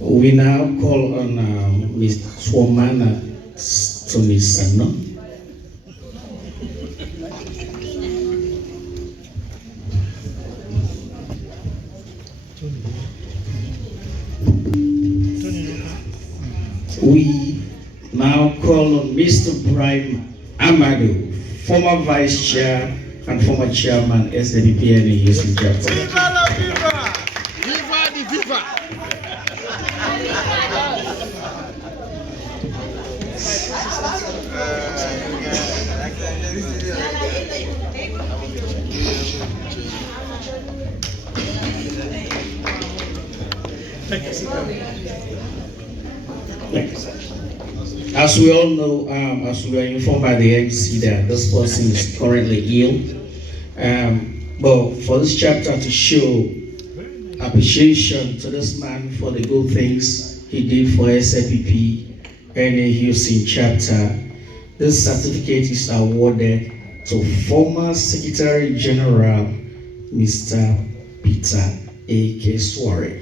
We now call on Ms. Swamana to Ms. Sano. We now call on Mr. Brian Amado, former Vice Chair and former Chairman SAPP and Houston chapter. Viva la viva! Viva di viva! As we all know, as we are informed by the MC that this person is currently ill, but for this chapter to show appreciation to this man for the good things he did for SAPP and Houston chapter, this certificate is awarded to former Secretary General Mr. Peter A.K. Sware.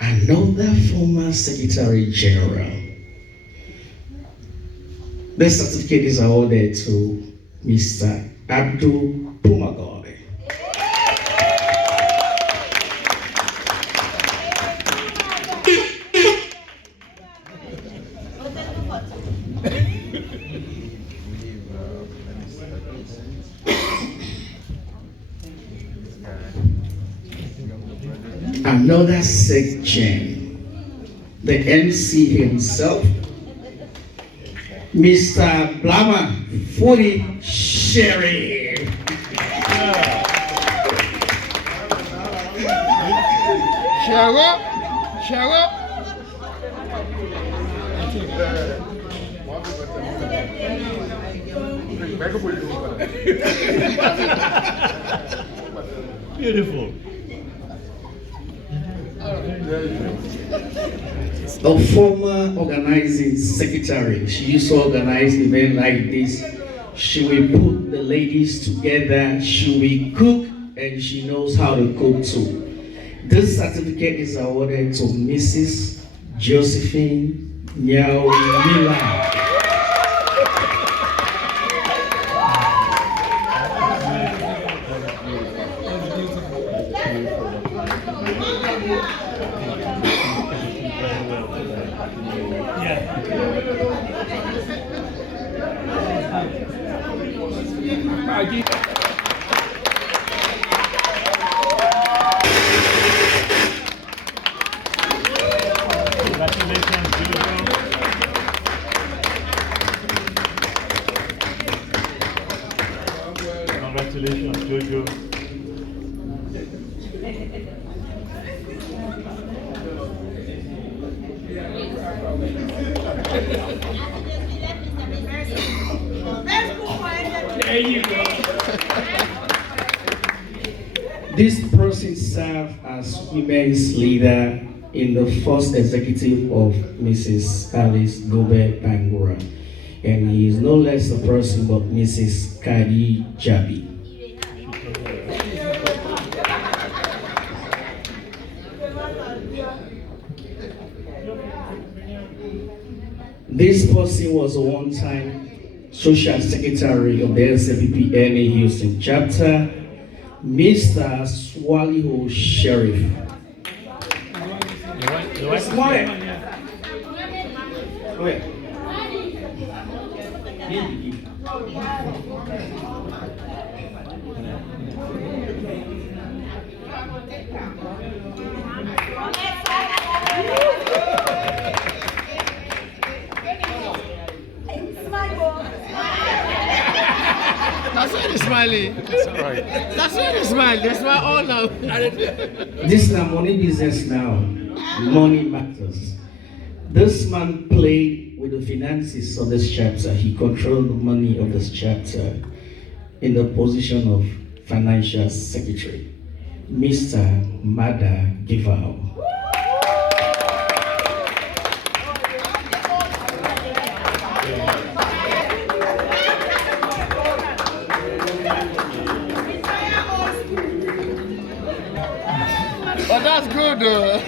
Another former Secretary General. This certificate is awarded to Mr. Abdul Pumagore. Another section, the MC himself, Mr. Blama Fudi Sherry. Share. Beautiful. A former organizing secretary, she used to organize events like this. She will put the ladies together, she will cook, and she knows how to cook too. This certificate is awarded to Mrs. Josephine Nyao Mila. Congratulations, Jojo. There you go. This person served as women's leader in the first executive of Mrs. Alice Gobe Bangura. And he is no less a person but Mrs. Kadi Jabi. This person was a one-time social secretary of the SAPP NA Houston chapter, Mr. Swaliho Sheriff. That's why they're smiling. That's all right. That's why they're smiling. They smile all now. This is a money business now. Money matters. This man played with the finances of this chapter. He controlled the money of this chapter in the position of financial secretary, Mr. Mada Givao. though.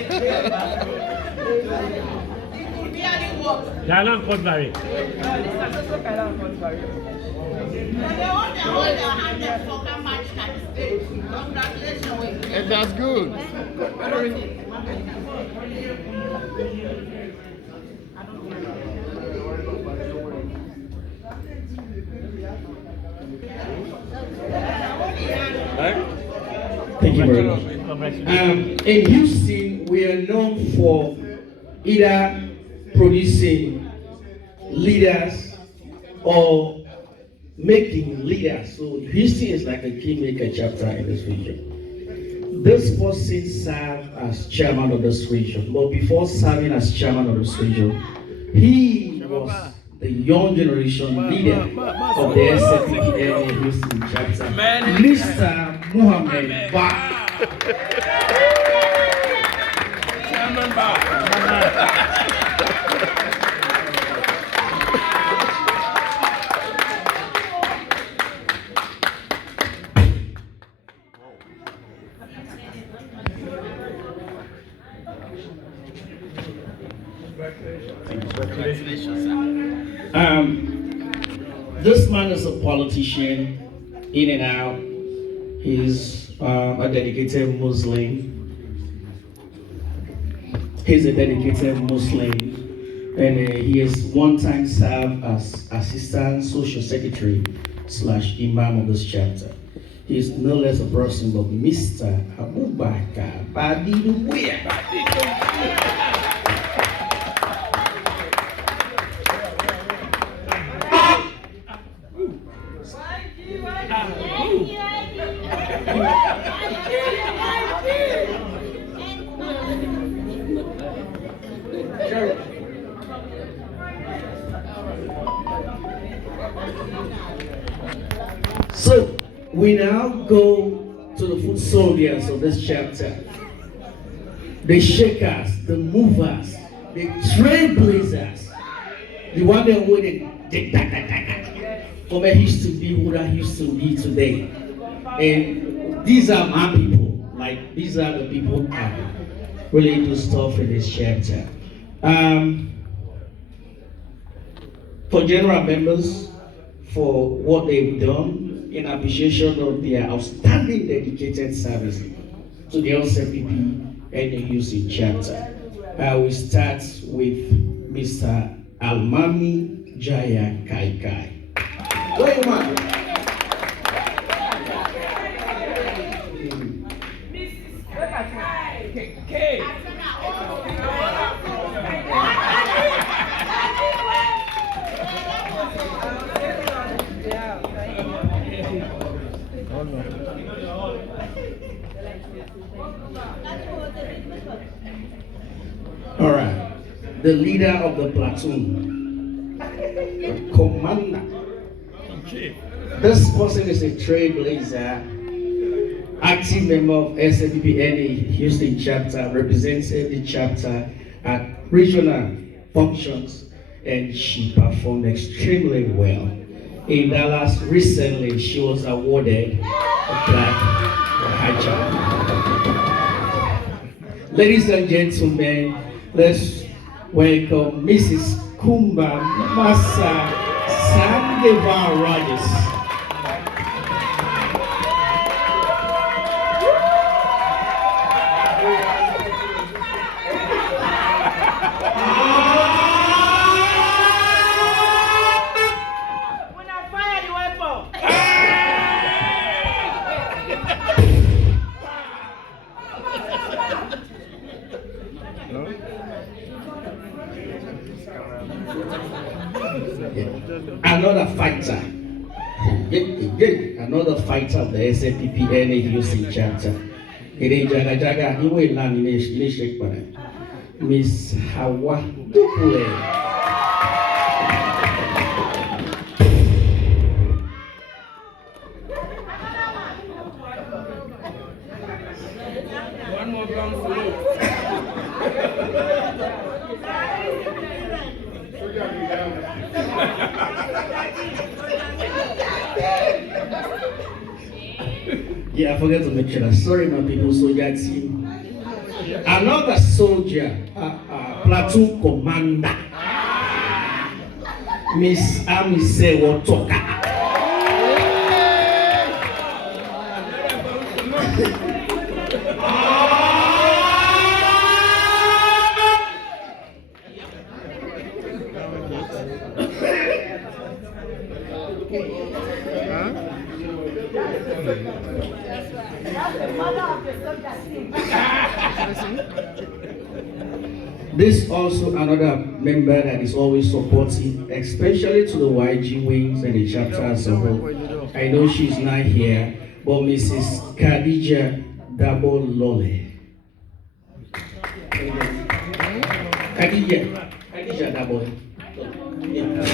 Jalan Kotbari. And that's good. Thank you very much. Congratulations. In Houston, we are known for either producing leaders or making leaders. So Houston is like a kingmaker chapter in this region. This person served as chairman of this region, but before serving as chairman of this region, he was the young generation leader of the SFPN in Houston chapter, Mr. Mohammed Ba. This man is a politician, in and out. He's a dedicated Muslim. He's a dedicated Muslim, and he has one time served as assistant social secretary / imam of this chapter. He is no less a person but Mr. Abubakar Badidubuya. So we now go to the foot soldiers of this chapter. The shakers, the movers, the trailblazers, the one that would from where used to be who that used to be today. And these are my people. Like these are the people that really do stuff in this chapter. For general members, for what they've done in appreciation of their outstanding dedicated service to the LCPP and the UC chapter. We start with Mr. Almami Jaya Kai Kai. Wait, man. All right, the leader of the platoon, the commander. This person is a trailblazer, active member of SFPN Houston chapter, represented the chapter at regional functions, and she performed extremely well. In Dallas recently, she was awarded a plaque for high jump. Ladies and gentlemen, let's welcome Mrs. Kumba Masa Sandeva Rajas. Another fighter, another fighter of the SFPN UC chapter. Jaga, you will learn Miss Hawa Dupule. One more round for you. Yeah, I forgot to mention that. Sorry, my people, soldier team. Another soldier, platoon commander, Miss Amise Wotoka. This also another member that is always supporting, especially to the YG wings and the chapter as a whole. I know she's not here, but Mrs. Khadija Dabo Lole. Khadija Dabo. Yeah.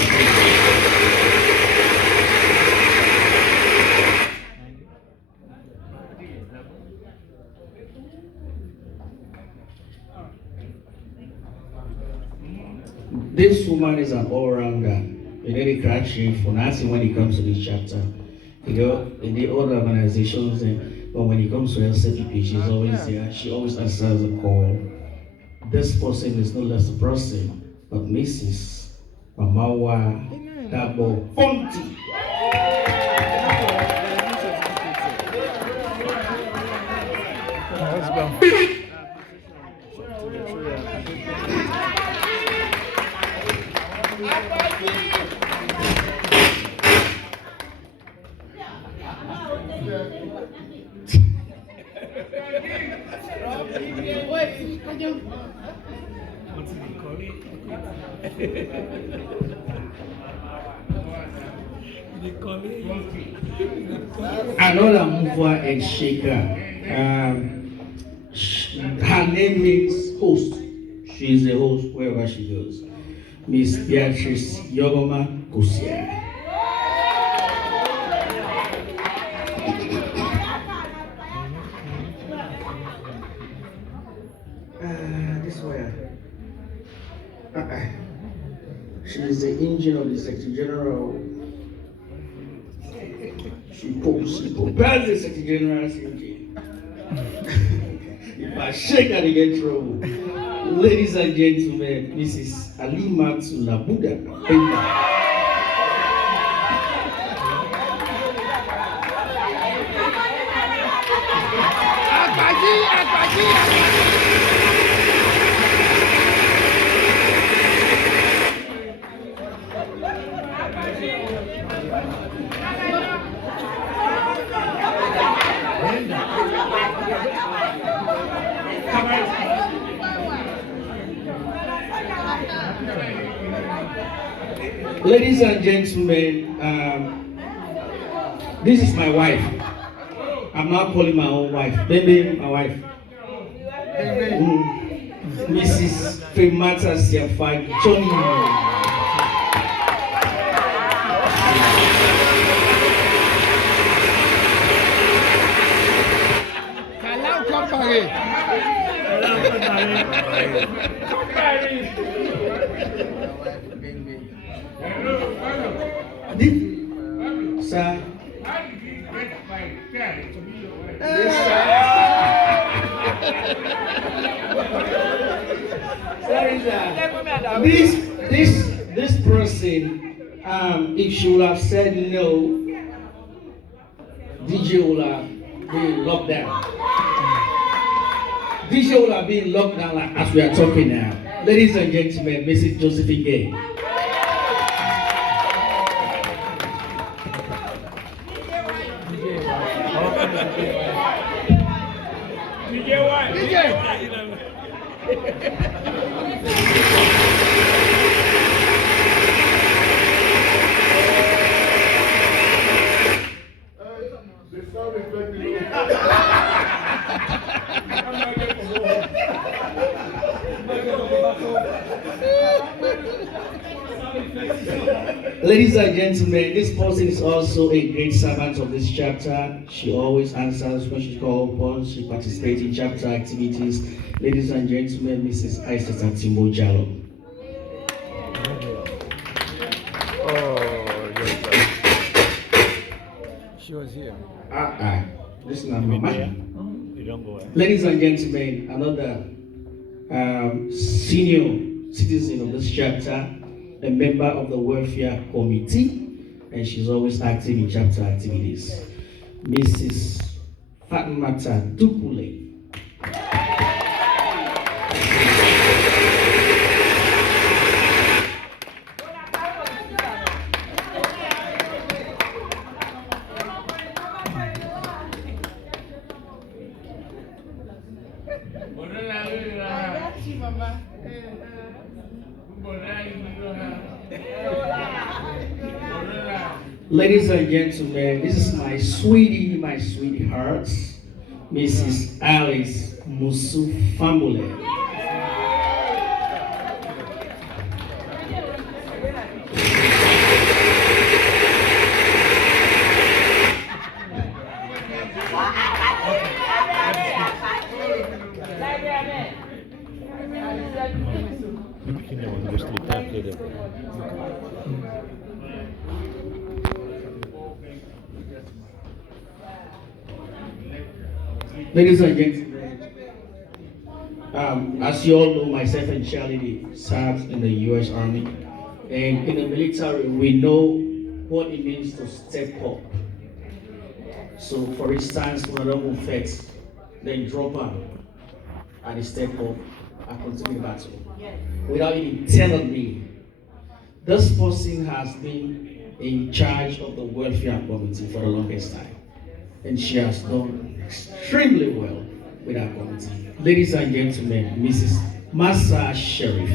This woman is an all-rounder. You know, the crack chief for nothing when it comes to this chapter. You know, in the other organizations, but when it comes to LCPP, she's always there. She always answers a call. This person is no less a person, but Mrs. Mamawa Dabo Fonti. Another mover and shaker. Her name means host. She's a host wherever she goes. Miss Beatrice Yogoma Kusia. This way. She is the engine of the Secretary General. She propels the Secretary General's engine. If I shake her, they get trouble. Ladies and gentlemen, Mrs. Alima Tulabuda. Ladies and gentlemen, this is my wife. I'm not calling my own wife. Baby, my wife. Mrs. Femata Siafa Johnny. Sir. This person, if she would have said no, DJ would have been locked down. DJ would have been locked down like as we are talking now. Ladies and gentlemen, Mrs. Josephine Gay. Ladies and gentlemen, this person is also a great servant of this chapter. She always answers when she's called upon. She participates in chapter activities. Ladies and gentlemen, Mrs. Isis Timbo Jallo. She was here. This is not my mind. You don't go. Ladies and gentlemen, another senior citizen of this chapter, a member of the welfare committee, and she's always active in chapter activities, Mrs. Fatmata Dukule. Ladies and gentlemen, this is my sweetie, my sweetheart, Mrs. Alice Musu Famule. Ladies and gentlemen, as you all know, myself and Charlie served in the U.S. Army, and in the military, we know what it means to step up. So, for instance, when I don't fit, then drop out and they step up and continue the battle without even telling me. This person has been in charge of the welfare committee for the longest time, and she has done extremely well with our committee. Ladies and gentlemen, Mrs. Massa Sheriff.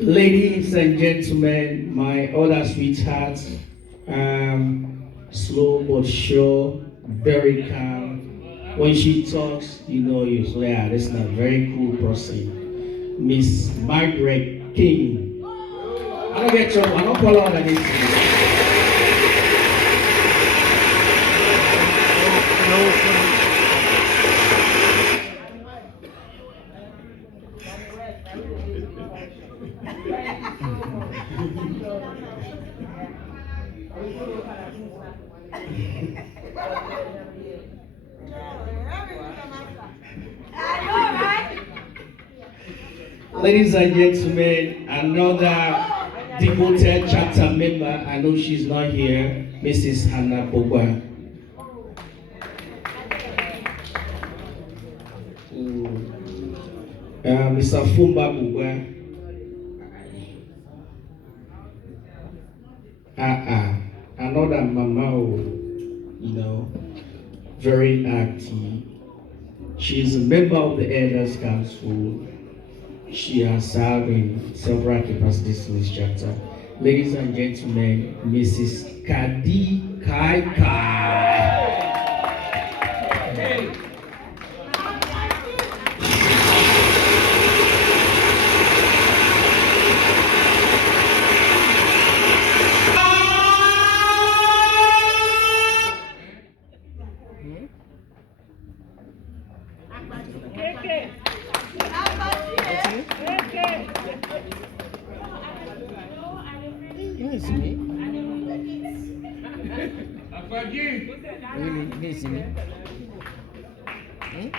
Ladies and gentlemen, my other sweethearts, slow but sure, very calm. When she talks, you know you say, yeah, this is a very cool person. Miss Margaret King. I don't get trouble, I don't call out against Ladies and gentlemen, another devoted chapter member, I know she's not here, Mrs. Hannah Bogwa. Mr. Fumba Bogwa. Another mama, you know, very active. She's a member of the Elders Council. She has served in several capacities in this chapter. Ladies and gentlemen, Mrs. Kadi Kai Kai.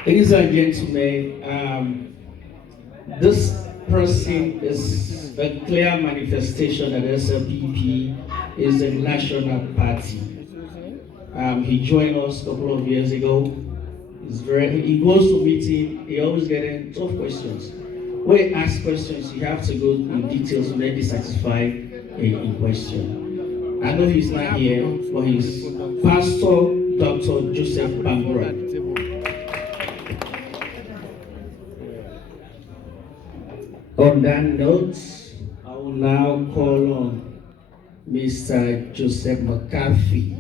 Ladies and gentlemen, this person is a clear manifestation that SLPP is a national party. He joined us a couple of years ago. He goes to meeting, he always getting tough questions. When he asks questions, you have to go in details to make it satisfy in question. I know he's not here, but he's Pastor Dr. Joseph Bangura. On that note, I will now call on Mr. Joseph McCarthy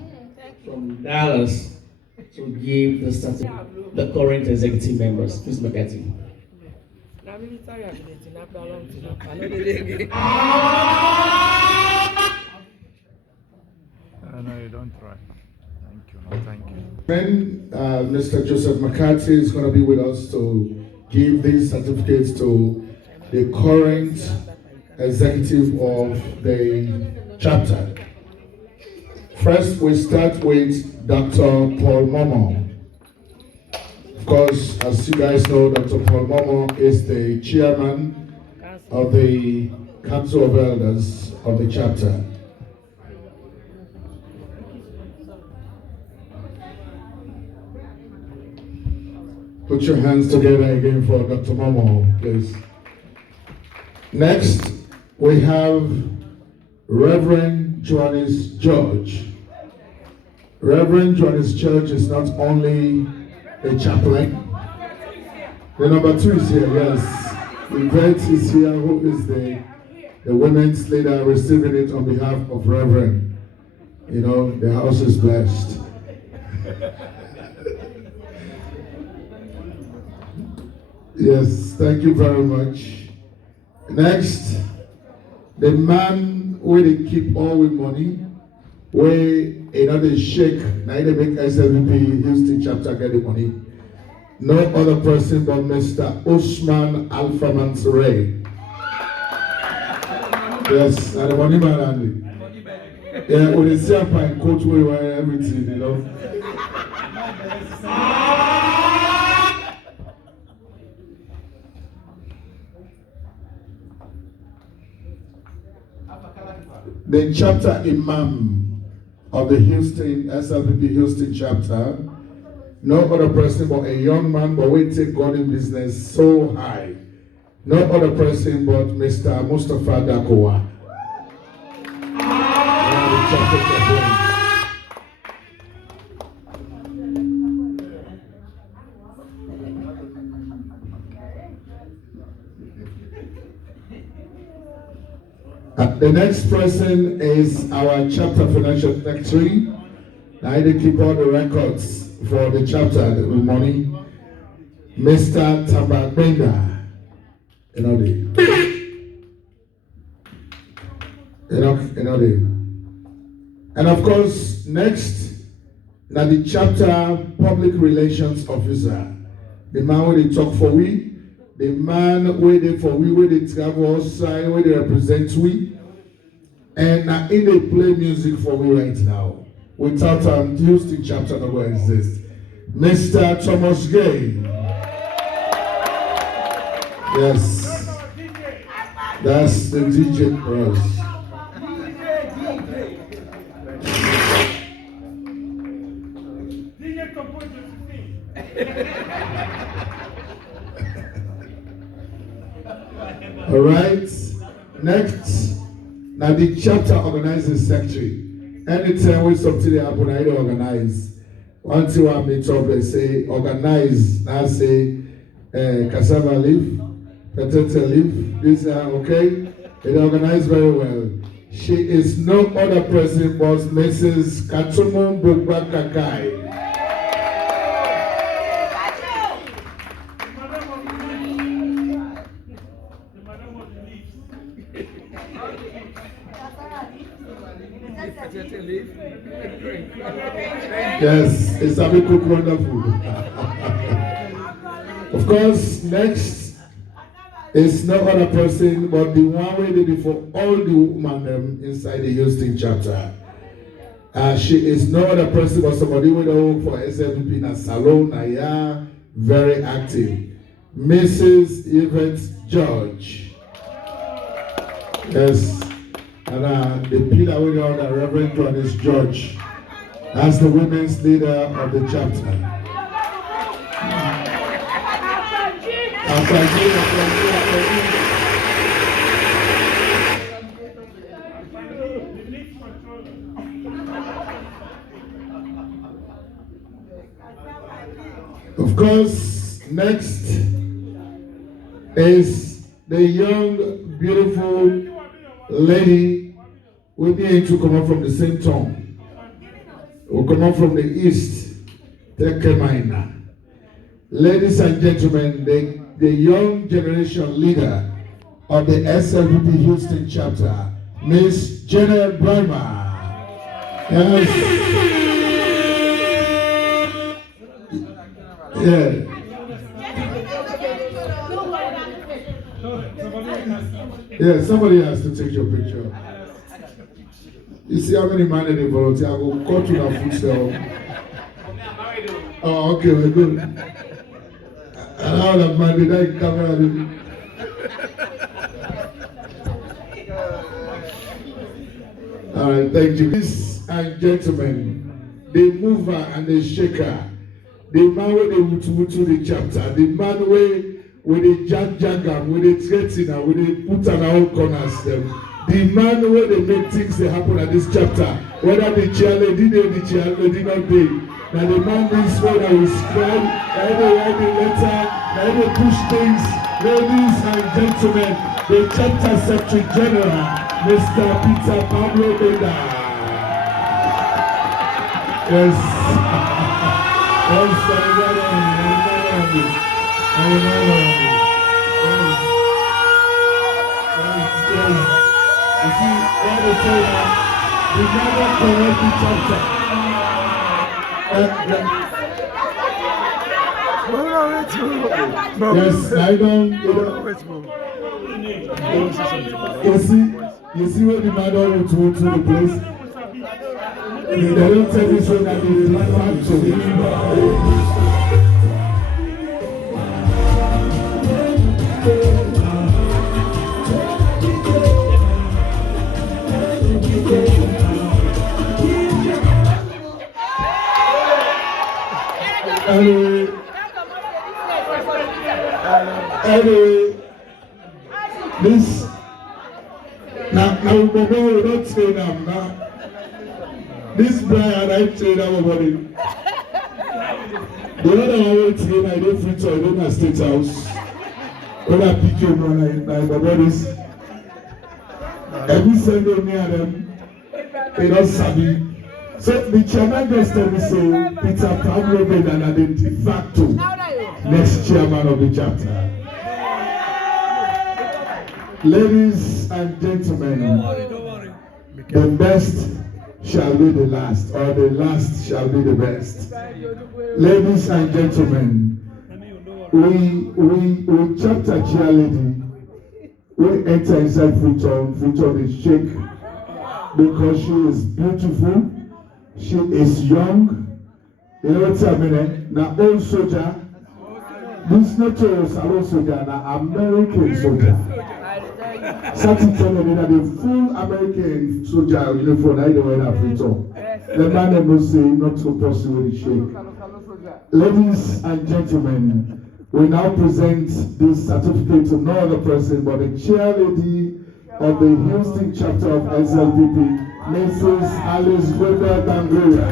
from Dallas to give the current executive members. Please look at him. No, you don't try. Thank you. No, thank you. Then Mr. Joseph McCarthy is going to be with us to give these certificates to the current executive of the chapter. First, we start with Dr. Paul Momo. Of course, as you guys know, Dr. Paul Momo is the chairman of the Council of Elders of the chapter. Put your hands together again for Dr. Momo, please. Next, we have Reverend Johannes George. Reverend Johannes George is not only a chaplain. The number 2 is here, yes. Yvette is here, who is the women's leader, receiving it on behalf of Reverend. You know, the house is blessed. Yes, thank you very much. Next, the man where they keep all with money, where another shake, now they make SLVP Houston chapter get the money. No other person but Mr. Osman Alpha Mansoure. Yes, and the money man Andy. Yeah, when they see a pine coat we wear everything, you know. The chapter imam of the Houston SLPP Houston chapter, no other person but a young man, but we take God in business so high. No other person but Mr. Mustafa Dakowa. The next person is our chapter financial secretary. Now they keep all the records for the chapter the money. Mr. Tabakbenda. You know. And of course, next, now the chapter public relations officer. The man where they talk for we, the man where they for we, where they travel outside, where they represent we. And now in they play music for me right now. Without Houston chapter not going to exist. Mr. Thomas Gay. Yes. That's the DJ for us. All right. Next. Now the chapter organizing secretary. Anytime when something happen, I don't organize. One thing I meet up, they say organize. Now say cassava leaf, potato leaf. This okay. They organize very well. She is no other person but Mrs. Katumo Bogba Kakai. Yes, it's a bit wonderful. Of course, next is no other person but the one we did for all the women inside the Houston chapter. She is no other person but somebody with work for SLP in a salon, yeah, very active. Mrs. Yvette George. Yes. And the pillar with all the Reverend Johannes George. That's the women's leader of the chapter. Of course, next is the young, beautiful lady we need to come up from the same town. We come up from the east. Tekemaina. Ladies and gentlemen, the young generation leader of the SLVP Houston chapter, Miss Jenna Brahma. Yes. Yeah. Yeah, somebody has to take your picture. You see how many men they volunteer? I will cut to the footstep. Oh, okay, we're good. And all of man, did I camera? All right, thank you. Ladies and gentlemen, the mover and the shaker, the man with the wutu the chapter, the man with the jack with the threatener, with the put on our corners them. The man where they make things they happen at this chapter, whether the chairlady or the chairlady not be. Now the man is where I will spread, write the letter, they push things. Ladies and gentlemen, the chapter secretary general, Mr. Peter Pablo Beda. Yes. You see, what they say now, we never correct the chapter. Yes, I don't. You see what the mother will do to the place? They don't tell you so that they will back to it. Anyway, this now we don't train them now. This Brian, I train everybody. The other one will train, I don't free to I don't have state house. When I pick you man, I bodies. Every Sunday near them, they don't sabi. So the chairman just told me say Peter Pablo Beda the de facto next chairman of the chapter. Ladies and gentlemen, the best shall be the last, or the last shall be the best. Ladies and gentlemen, we chapter cheerleading, we enter inside Futon is shake because she is beautiful, she is young. You know what's happening? Now old soldier, this not old soldier, now American soldier. Something telling me that the full American soldier uniform, I don't wear that Futon. The man will say not so possible to shake. Ladies and gentlemen, we now present this certificate to no other person but the chairlady of the Houston chapter of SLVP, Mrs. Alice Weber Gangura.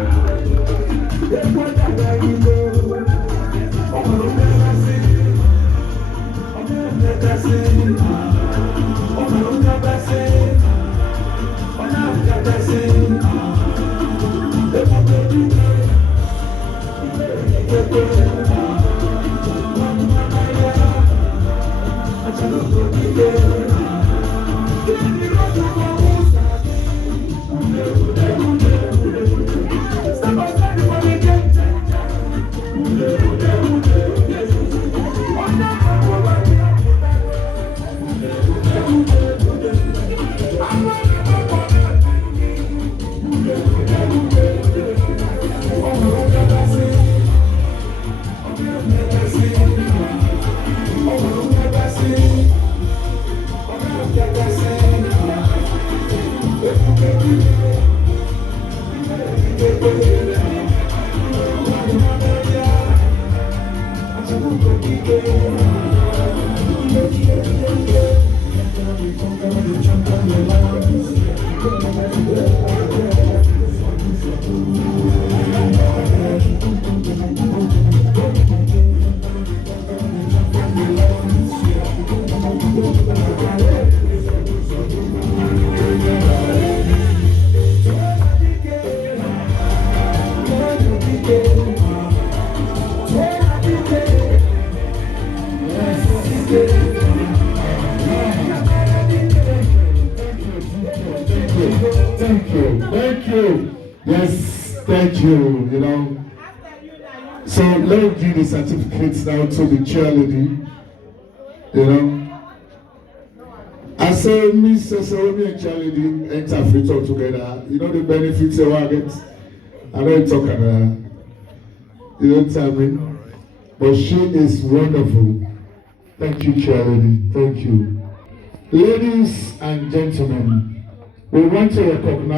thank you. Thank you. Yes, thank you. You know. So let me give the certificates now to the cheerleader. You know. I say Miss Sesame and cheerleader enter free talk together. You know the benefits of it. I know you talk about. You don't tell me. But she is wonderful. Thank you, cheerleader. Thank you. Ladies and gentlemen, we want to recognize